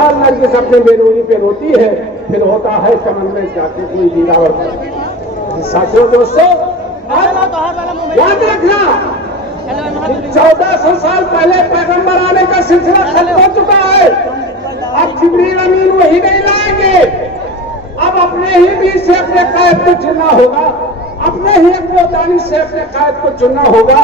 साल नरगिस अपने बेरूनी पे रोती है, फिर होता है चमन में जाके कोई गिरावट। साथियों दोस्तों, याद रखना 1400 साल पहले पैगंबर आने का सिलसिला खत्म हो चुका है। अब जिब्रील अमीन वही नहीं लाएंगे। अब अपने ही बीच से अपने कायद को चुनना होगा, अपने ही अपने दानिश से अपने कायद को चुनना होगा,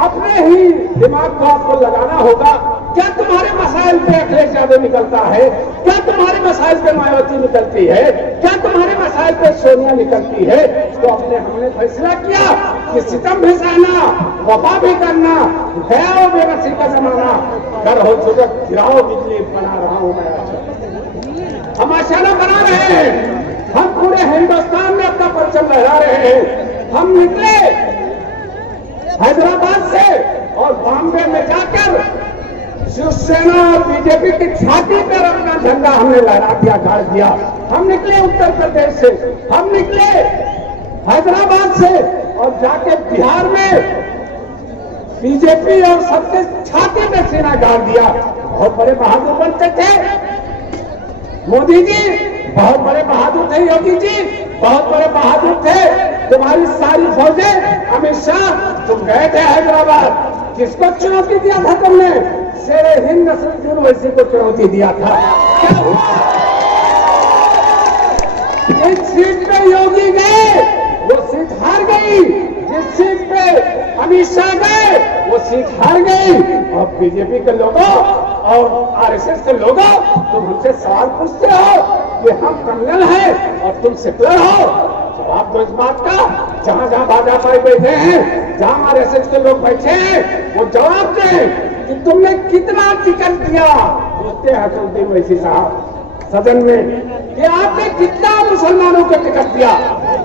अपने ही दिमाग को आपको लगाना होगा। क्या तुम्हारे मसाइल पे अखिलेश यादव निकलता है? क्या तुम्हारे मसाइल पे मायावती निकलती है? क्या तुम्हारे मसाइल पे सोनिया निकलती है? तो हमने फैसला किया कि सितम भी सहना, वफा भी करना, दया और बेबसी का जमाना, घर हो चुका गिराओ बिजली बना रहा हूं मैं। हम आशाना बना रहे हैं, हम पूरे हिंदुस्तान में अपना परचम लहरा रहे हैं। हम निकले हैदराबाद से और बॉम्बे में जाकर शिवसेना और बीजेपी की छाती पर अपना झंडा हमने लहरा दिया, गाड़ दिया। हम निकले उत्तर प्रदेश से, हम निकले हैदराबाद से और जाके बिहार में बीजेपी और सबके छाती में सीना गाड़ दिया। बहुत बड़े बहादुर बनते थे मोदी जी, बहुत बड़े बहादुर थे योगी जी, बहुत बड़े बहादुर थे तुम्हारी सारी फौजें। अमित शाह, तुम गए थे हैदराबाद, किसको चुनौती दिया था तुमने? शेरे हिंद नस्रुद्दीन ओवैसी को चुनौती दिया था। जिस सीट पे योगी गए वो सीट हार गई, जिस सीट पे अमित शाह गए वो सीट हार गई। और बीजेपी के लोगों और आरएसएस के लोगों, तुम हमसे सवाल पूछते हो कि हम कम्युनल हैं और तुम सेकुलर हो। जवाब दो इस बात का। जहां जहां भाजपा बैठे हैं, जहां आरएसएस के लोग बैठे हैं, वो जवाब दें कि तुमने कितना टिकट दिया। पूछते हैं हसनुद्दीन ओवैसी साहब सदन में कि आपने कितना मुसलमानों को टिकट दिया?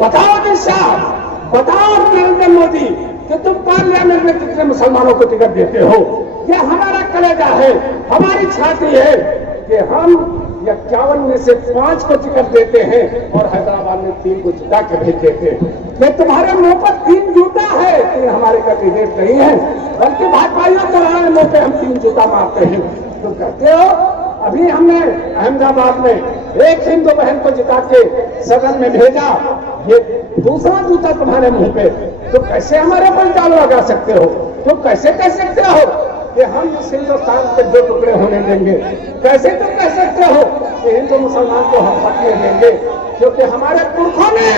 बताओ अमित शाह, बताओ नरेंद्र मोदी कि तुम पार्लियामेंट में कितने मुसलमानों को टिकट देते हो? यह हमारा कलेजा है, हमारी छाती है कि हम 51 में से 5 को टिकट देते हैं और हैदराबाद में 3 को जिता के भेज देते हैं। ये तुम्हारे मुंह पर 3 जूता है, 3 हमारे कैंडिडेट नहीं है, बल्कि भाजपाइयों तुम्हारे मुंह पे हम 3 जूता मारते हैं। तुम कहते हो अभी हमने अहमदाबाद में एक हिंदू बहन को जिता के सदन में भेजा, ये दूसरा जूता तुम्हारे मुंह पे। तो कैसे हमारे पर इल्जाम लगा सकते हो? तुम कैसे कह सकते हो कि हम इस हिंदुस्तान के 2 टुकड़े होने देंगे? कैसे तुम कह सकते हो कि हिंदू मुसलमान को हम बंटने देंगे? क्योंकि हमारे पुरखों ने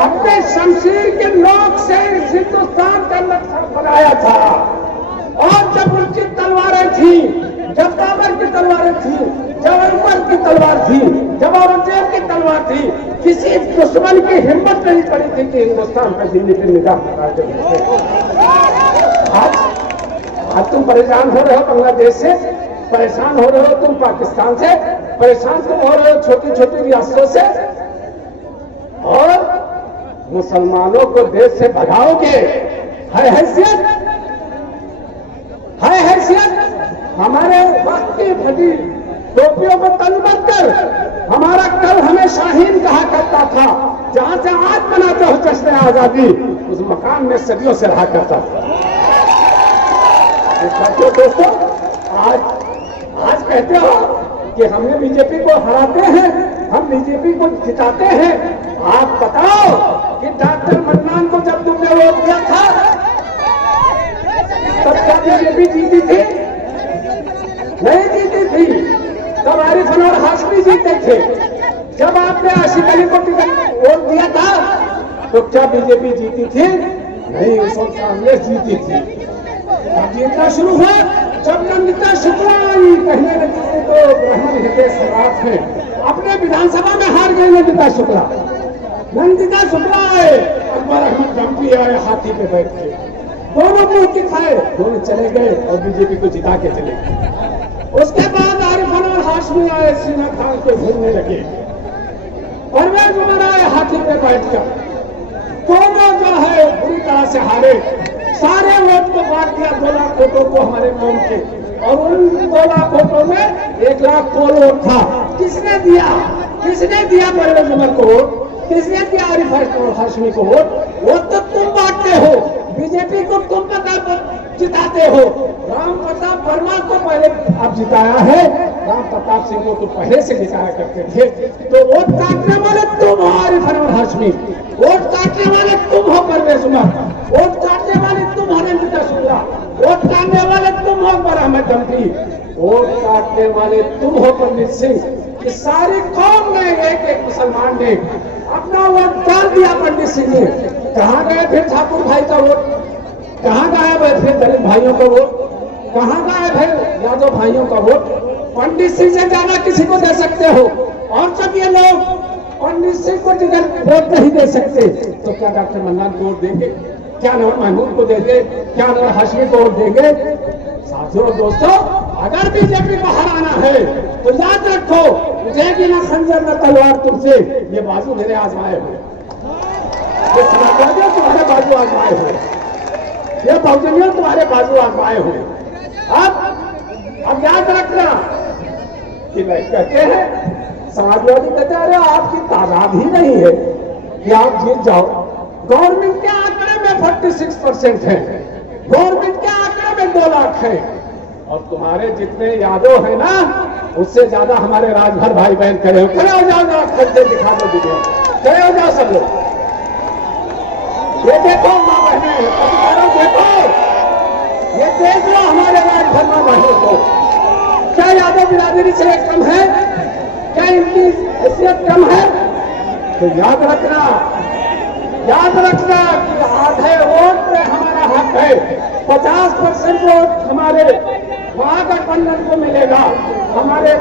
अपने शमशीर के नोक से इस हिंदुस्तान का नक्शा बनाया था। और जब उनकी तलवारें थी, जब बाबर की तलवारें थी, जब अकबर की तलवार थी, जब औरंगजेब की तलवार थी, किसी दुश्मन की हिम्मत नहीं पड़ी थी कि हिंदुस्तान पर दिल्ली की निगाह हटा के। आज तुम परेशान हो रहे हो बांग्लादेश से, परेशान हो रहे हो तुम पाकिस्तान से, परेशान तुम हो रहे हो छोटी छोटी रियासतों से, और मुसलमानों को देश से भगाओगे। है हैसियत, है हैसियत। हमारे वक्त की फटी टोपियों को तनबद कर, हमारा कल हमें शाहीन कहा करता था, जहां से आज मनाते हो जश्न आजादी, उस मकान में सदियों से रहा करता था। दोस्तों, आज कहते हो कि हमने बीजेपी को हराते हैं, हम बीजेपी को जिताते हैं। आप बताओ कि डॉक्टर मन्नान को जब तुमने वोट दिया था तब क्या बीजेपी जीती थी? नहीं जीती थी। तब आरिफ अनवर हाशमी जीते थे। जब आपने आशिक अली को वोट दिया था तो क्या बीजेपी जीती थी? नहीं, उस वक्त कांग्रेस जीती थी। जीतना शुरू हुआ जब नंदिता शुक्ला आई, कहने लगी तो ब्राह्मण हृदय सम्राट है। अपने विधानसभा में हार गई नंदिता शुक्ला। नंदिता शुक्ला आए, अकबर अहमद गंभीर आए हाथी पे बैठ के, दोनों मुंह की खाए, दोनों चले गए और बीजेपी को जिता के चले गए। उसके बाद आरिफ अनवर हाशमी आए, सीना खान के घूमने लगे, परवेज उमर आए हाथी पे बैठकर, दोनों जो है बुरी तरह से हारे। सारे वोट को बांट दिया 2 लाख वोटों को हमारे कौम के, और उन 2 लाख वोटों में 1 लाख पोल वोट था। किसने दिया? किसने दिया परवेज उमर को वोट? किसने दिया आरिफ हाशमी को वोट? वो तो तुम बांटते हो, बीजेपी को तुम जिताते हो। राम प्रताप वर्मा को पहले आप जिताया है, राम प्रताप सिंह को तो पहले से गिराया करते थे। तो वोट काटने वाले तुम हो आरिफ अनवर हाशमी, वोट काटने वाले तुम हो परवेज उमर, वोट काटने वाले तुम हो नंदिता शुक्ला, वोट काटने वाले तुम हो अकबर अहमद दमती, वोट काटने वाले तुम हो पंडित सिंह। इस सारी कौम ने एक एक मुसलमान ने अपना वोट डाल दिया पंडित सिंह ने। कहाँ गए फिर ठाकुर भाई का वोट, कहाँ गायब है फिर दलित भाइयों का वोट, कहाँ गायब है यादव भाइयों का वोट? पंडित सिंह से ज्यादा किसी को दे सकते हो, और जब ये लोग पंडित सिंह को टिकट वोट नहीं दे सकते तो क्या डॉक्टर मन्नान को वोट देंगे, क्या नवर महमूद को देंगे, क्या नवर हाशमी को वोट देंगे? साथियों और दोस्तों, अगर बीजेपी को हराना है तो याद रखो, मुझे ना खंजर न तलवार तुमसे, ये बाजू मेरे आजमाए हुए, ये समाजवादियों तुम्हारे बाजू आजमाए हुए, ये बहुजनियों तुम्हारे बाजू आजमाए हुए। अब याद रखना कि कहते हैं समाजवादी कहते हैं अरे आपकी तादाद ही नहीं है कि आप जीत जाओ। गवर्नमेंट के आंकड़े में 46% है, गवर्नमेंट के आंकड़े में 2 लाख है, और तुम्हारे जितने यादव है ना उससे ज्यादा हमारे राजभर भाई बहन खड़े हो। खड़े हो जाओ, जरा खड़े दिखा दो दीजिए, खड़े हो जाओ सब लोग। ये देखो माँ बहने, देखो ये देख लो हमारे राजभर माँ बहनों को। क्या यादव बिरादरी से कम है? क्या इनकी हैसियत कम है? तो याद रखना कि आधे वोट पे हमारा हक है। 50% वोट हमारे महागठबंधन को मिलेगा, हमारे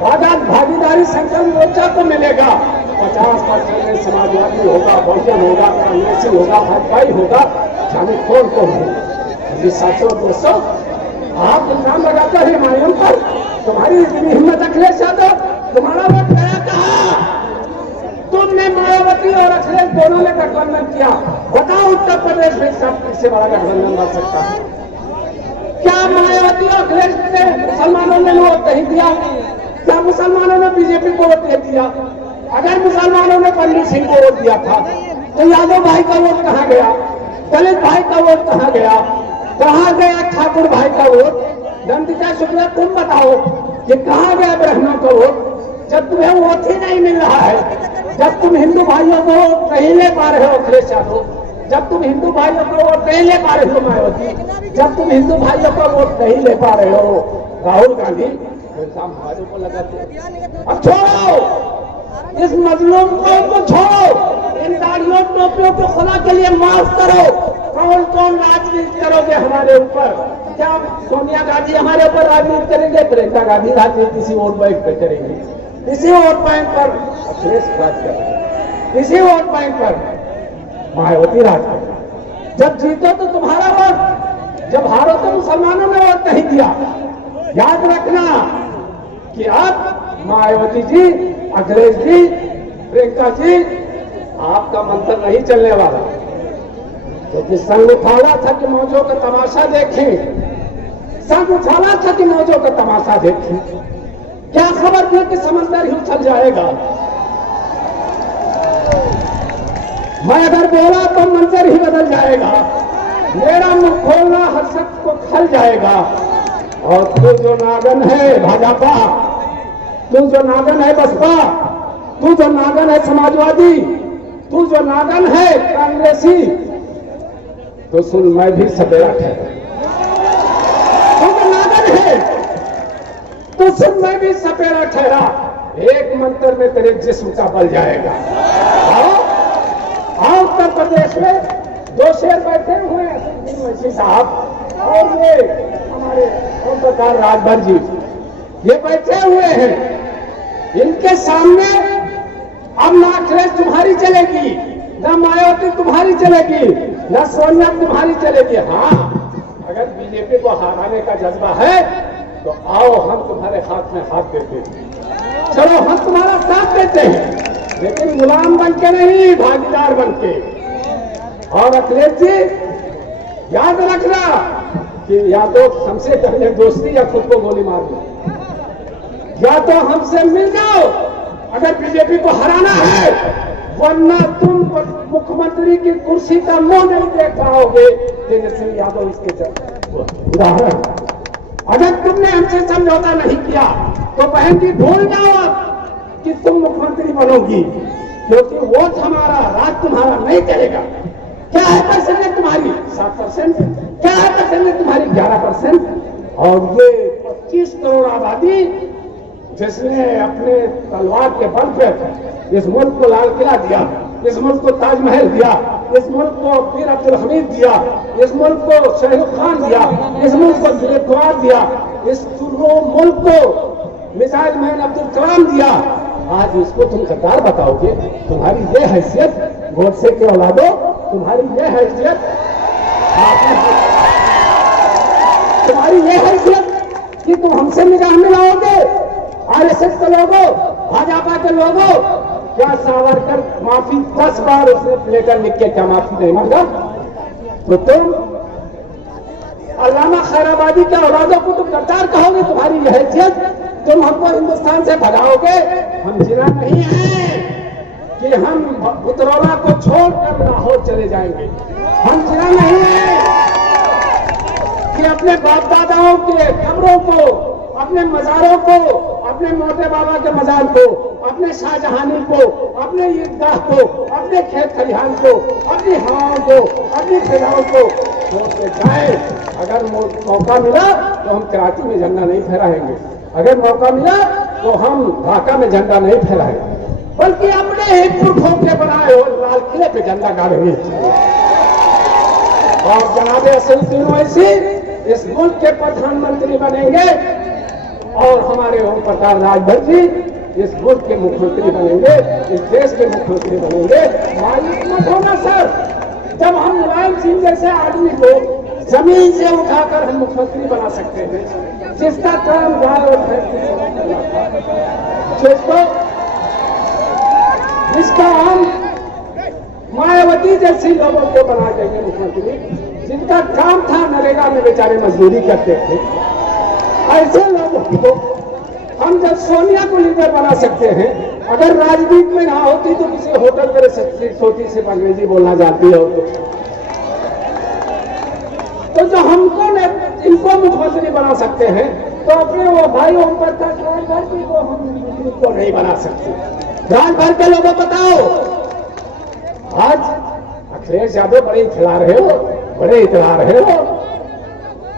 भागीदारी संगठन मोर्चा को मिलेगा। 50% में समाजवादी होगा, बहुजन होगा, कांग्रेसी होगा, भाजपाई होगा, जाने कौन कौन होगा। साथियों दोस्तों, आप इल्जाम लगाते हैं हिमालयन पर, तुम्हारी इतनी हिम्मत अखिलेश यादव, तुम्हारा वोट गया कहाँ? तुमने मायावती और अखिलेश दोनों ने गठबंधन किया। बताओ उत्तर प्रदेश में सबसे बड़ा गठबंधन बन सकता है क्या? मायावती और अखिलेश ने मुसलमानों ने वोट नहीं दिया क्या? मुसलमानों ने बीजेपी को वोट नहीं दिया? अगर मुसलमानों ने पंडित सिंह को वोट दिया था तो यादव भाई का वोट कहाँ गया? दलित भाई का वोट कहाँ गया? कहाँ गया ठाकुर भाई का वोट? नंदिता शुक्ला तुम बताओ कि कहाँ गया ब्राह्मणों का वोट? जब तुम्हें वोट ही नहीं मिल रहा है, जब तुम हिंदू भाइयों को वोट नहीं ले पा रहे हो अखिलेश यादव, जब तुम हिंदू भाइयों को वोट नहीं ले पा रहे हो मायावती, जब तुम हिंदू भाइयों का वोट नहीं ले पा रहे हो राहुल गांधी, इल्जाम हमारे ऊपर लगाते। अब छोड़ो इस मजलूम को छोड़ो, इन दाढ़ियों टोपियों को खुदा के लिए माफ करो। कौन कौन राजनीति करोगे हमारे ऊपर? क्या सोनिया गांधी हमारे ऊपर राजनीति करेंगे? प्रियंका गांधी राजनीति इसी वोट बैंक पर करेंगे, इसी वोट बैंक पर अखिलेश राज कर रहे हैं, इसी वोट बैंक पर मायावती राज कर रहे हैं। जब जीतो तो तुम्हारा वोट, जब हारो तो मुसलमानों ने वोट नहीं दिया। याद रखना कि अब मायावती जी, अखिलेश जी, प्रियंका जी, आपका मंत्र नहीं चलने वाला। क्योंकि संग उछाला था कि मौजों का तमाशा देखें, संग उछाला था कि मौजों का तमाशा देखें। क्या खबर थी कि समंदर ही उछल जाएगा? मैं अगर बोला तो मंजर ही बदल जाएगा, मेरा मुंह खोलना हर शख्स को खल जाएगा। और तू जो नागन है भाजपा, तू जो नागन है बसपा, तू जो नागन है समाजवादी, तू जो नागन है कांग्रेसी, तो सुन मैं भी सपेरा ठहरा। तू जो नागन है तो सुन मैं भी सपेरा ठहरा। एक मंत्र में तेरे जिस्म का बल जाएगा। आओ उत्तर प्रदेश में 2 शेर बैठे हुए हैं, वैसी साहब और ये हमारे पत्रकार राजभर जी, ये बैठे हुए हैं। इनके सामने अब ना अखिलेश तुम्हारी चलेगी, ना मायावती तुम्हारी चलेगी, ना सोनिया तुम्हारी चलेगी। हाँ, अगर बीजेपी को हराने का जज्बा है तो आओ हम तुम्हारे हाथ में हाथ देते हैं, चलो हम तुम्हारा साथ देते हैं, लेकिन गुलाम बन के नहीं, भागीदार बन के। और अखिलेश जी याद रखना कि या तो हमसे पहले दोस्ती या खुद को गोली मार दो, या तो हमसे मिल जाओ अगर बीजेपी को हराना है, वरना तुम मुख्यमंत्री की कुर्सी का मुंह नहीं देख पाओगे। तेजस्वी यादव इसके उदाहरण। अगर तुमने हमसे समझौता नहीं किया तो बहन जी भूल जाओ अब कि तुम मुख्यमंत्री बनोगी, क्योंकि वोट हमारा, राज तुम्हारा नहीं चलेगा। क्या है परसेंटेज तुम्हारी? 7%। क्या है परसेंटेज तुम्हारी? 11%। और ये 25 करोड़ आबादी जिसने अपने तलवार के बल पर इस मुल्क को लाल किला दिया, इस मुल्क को ताजमहल दिया, इस मुल्क को पीर अब्दुल हमीद दिया, इस मुल्क को शाहरुख खान दिया, इस मुल्क को दिलीप कुमार दिया, इस मुल्क को मिसाइल मैन अब्दुल कलाम दिया, आज इसको तुम गद्दार बताओगे? तुम्हारी ये हैसियत, गोडसे के औलादो, तुम्हारी ये हैसियत, तुम्हारी ये हैसियत कि तुम हमसे निगाह मिलाओगे? आरएसएस के लोगों, भाजपा के लोगों, क्या सावरकर माफी 10 बार उसने लेकर लिख के क्या माफी नहीं मांगा? तो तुम अल्लामा खैराबादी के औलादों को तुम गद्दार कहोगे? तुम्हारी यह हैसियत, तुम हमको हिंदुस्तान से भगाओगे? हम जिला नहीं है कि हम उतरौला को छोड़कर लाहौर चले जाएंगे। हम जिला नहीं है कि अपने बाप दादाओं के कब्रों को, अपने मजारों को, अपने मोटे बाबा के मजार को, अपने शाहजहानी को, अपने ईदगाह को, अपने खेत खलिहान को, अपनी हवाओं को, अपनी फिजाओं को छोड़ के जाए। अगर मौका मिला तो हम कराची में झंडा नहीं फहराएंगे, अगर मौका मिला तो हम ढाका में झंडा नहीं फहराएंगे, बल्कि अपने ही पुरखों के बनाए हो लाल किले पे झंडा गाड़ेंगे। और जनाब असदुद्दीन ओवैसी इस मुल्क के प्रधानमंत्री बनेंगे और हमारे ओम प्रकाश राजभर जी इस मुल्क के मुख्यमंत्री बनेंगे, इस देश के मुख्यमंत्री बनेंगे। मायूस मत होना सर, जब हम मुलायम सिंह जैसे आदमी को जमीन से उठाकर हम मुख्यमंत्री बना सकते हैं, जिसका काम गाय और जिसका हम मायावती जैसी लोगों को बना देंगे मुख्यमंत्री, जिनका काम था नरेगा में बेचारे मजदूरी करते थे, ऐसे लोगों को हम जब सोनिया को लीडर बना सकते हैं, अगर राजनीति में ना होती तो किसी होटल में छोटी से अंग्रेजी बोलना जानती हो तो जो हमको इनको मुख्यमंत्री बना सकते हैं, तो अपने वो भाई ओम प्रकाश राजभर जी को हम को नहीं बना सकते। राजभर के लोगों बताओ, आज अखिलेश यादव बड़े खिला रहे हो, बड़े इतला रहे हो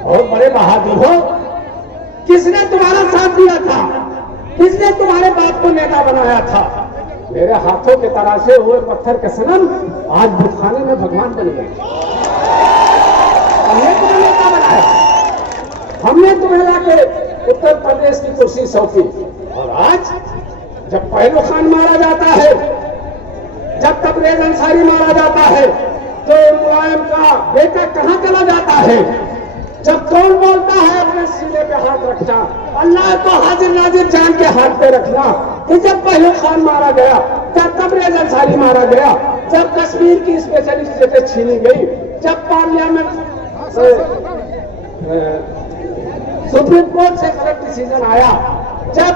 और बड़े बहादुर हो। किसने तुम्हारा साथ दिया था? किसने तुम्हारे बाप को नेता बनाया था? मेरे हाथों के तराशे हुए पत्थर के सनम आज बुखाने में भगवान बन गए। हमने तुम्हें नेता बनाया, हमने तुम्हें लाके उत्तर प्रदेश की कुर्सी सौंपी, और आज जब पहलू खान मारा जाता है, जब तबरेज अंसारी मारा जाता है, तो मुलायम का बेटा कहां चला जाता है? जब कौन बोलता है अपने सीने पे हाथ रखना, अल्लाह को हाजिर नाजिर जान के हाथ पे रखना, कि जब पहलू खान मारा गया, जब तबरेज अंसारी मारा गया, जब कश्मीर की स्पेशलिस्ट स्टेटस छीनी गई, जब पार्लियामेंट सुप्रीम कोर्ट से गलत डिसीजन आया, जब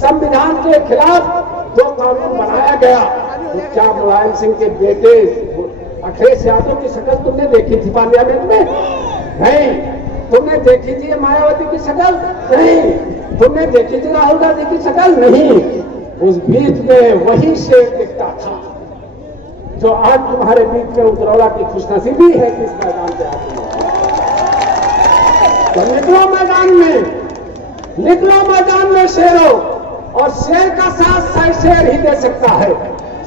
संविधान के खिलाफ जो कानून बनाया गया, तो क्या मुलायम सिंह के बेटे अखिलेश यादव की शक्ल तुमने देखी थी पार्लियामेंट में? नहीं। तुमने देखी थी मायावती की शक्ल? नहीं। तुमने देखी थी राहुल गांधी की शक्ल? नहीं। उस बीच में वही शेर दिखता था जो आज तुम्हारे बीच में उतरौला की खुशनसीबी है कि इस मैदान पे आती है। तो निकलो मैदान में, निकलो मैदान में शेरों, और शेर का साथ शेर ही दे सकता है,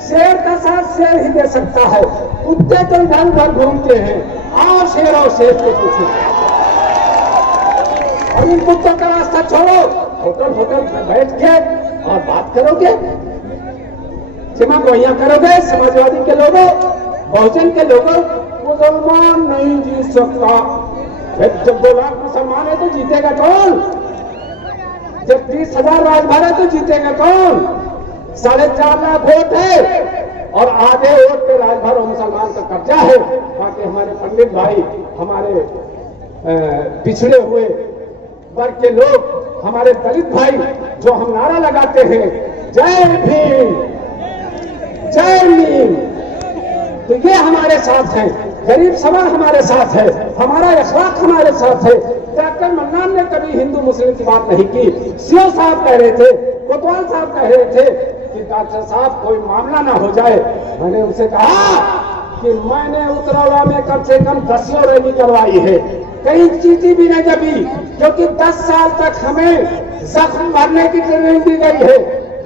शेर का साथ शेर ही दे सकता है। कुत्ते तो इधर उधर घूमते हैं, आओ शेरों शेर को पूछो, और इन कुत्तों का रास्ता छोड़ो, होटल में बैठ के और बात करोगे, सिमा गोइयां करोगे समाजवादी के लोगों, बहुजन के लोगों। मुसलमान नहीं जीत सकता। जब 2 लाख मुसलमान है तो जीतेगा कौन? जब 30,000 राजभर है तो जीतेगा कौन? 4.5 लाख वोट है और आधे वोट पे राजभर और मुसलमान का कब्जा है। बाकी हमारे पंडित भाई, हमारे पिछड़े हुए वर्ग के लोग, हमारे दलित भाई, जो हम नारा लगाते हैं जय भीम जय भीम, तो ये हमारे साथ हैं। गरीब समाज हमारे साथ है, हमारा अखलाक हमारे साथ है। डॉक्टर मन्नान ने कभी हिंदू मुस्लिम की बात नहीं की। सीओ साहब कह रहे थे, कोतवाल साहब कह रहे थे कि डॉक्टर साहब कोई मामला ना हो जाए। मैंने उनसे कहा कि मैंने उतरौला में कम से कम 10 रैली करवाई है, कहीं चीटी भी नहीं दबी, क्योंकि 10 साल तक हमें जख्म भरने की ट्रेनिंग दी गई है,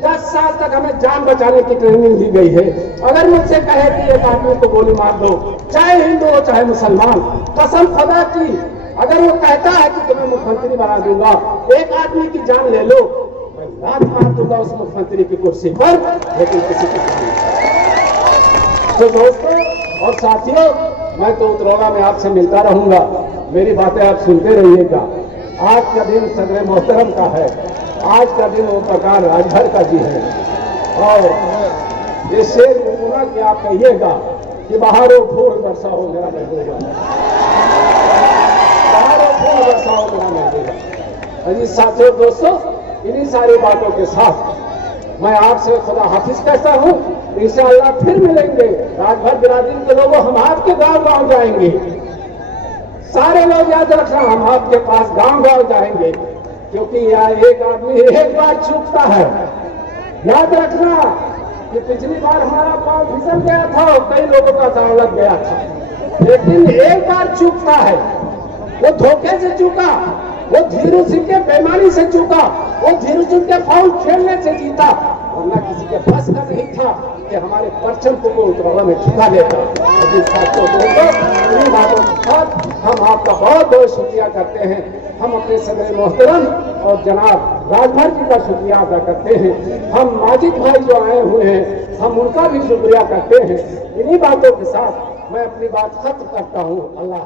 10 साल तक हमें जान बचाने की ट्रेनिंग दी गई है। अगर मुझसे कहे कि एक आदमी को गोली मार दो, चाहे हिंदू हो चाहे मुसलमान, कसम खुदा की अगर वो कहता है कि तुम्हें मुख्यमंत्री बना दूंगा, एक आदमी की जान ले लो, मैं लात मार दूंगा उस मुख्यमंत्री की कुर्सी पर, लेकिन किसी की नहीं। तो दोस्तों और साथियों, मैं तो उतरौला में आपसे मिलता रहूंगा, मेरी बातें आप सुनते रहिएगा। आज का दिन सदर मोहतरम का है, आज का दिन वो प्रकार राजभर का जी है, और ये शेर गुनगुना कि आप कहिएगा कि बाहर फूल बरसा हो मेरा महबूबा, बाहर फूल बरसा हो मेरा महबूबा। अजी साथियों दोस्तों, इन्हीं सारी बातों के साथ मैं आपसे खुदा हाफिज कहता हूँ। इंशाअल्लाह फिर मिलेंगे। राजभर बिरादरी के लोगों, हम आपके गांव गांव जाएंगे, सारे लोग याद रखना, हम आपके पास गांव गांव जाएंगे, क्योंकि यह एक आदमी एक बार चूकता है। याद रखना कि पिछली बार हमारा पांव फिसल गया था और कई लोगों का दांव लग गया था, लेकिन एक बार चूकता है, वो धोखे से चूका, वो धीरू सिंह के बेईमानी से चूका, वो धीरू सिंह के फाउल खेलने से जीता, वरना किसी के बस का नहीं था कि हमारे परचम को वो उतरौला में झुका देता। इन्हीं बातों के साथ हम आपका बहुत बहुत शुक्रिया करते हैं। हम अपने सदर मोहतरम और जनाब राजभर जी का शुक्रिया अदा करते हैं। हम माजिद भाई जो आए हुए हैं, हम उनका भी शुक्रिया करते हैं। इन्हीं बातों के साथ मैं अपनी बात खत्म करता हूँ। अल्लाह।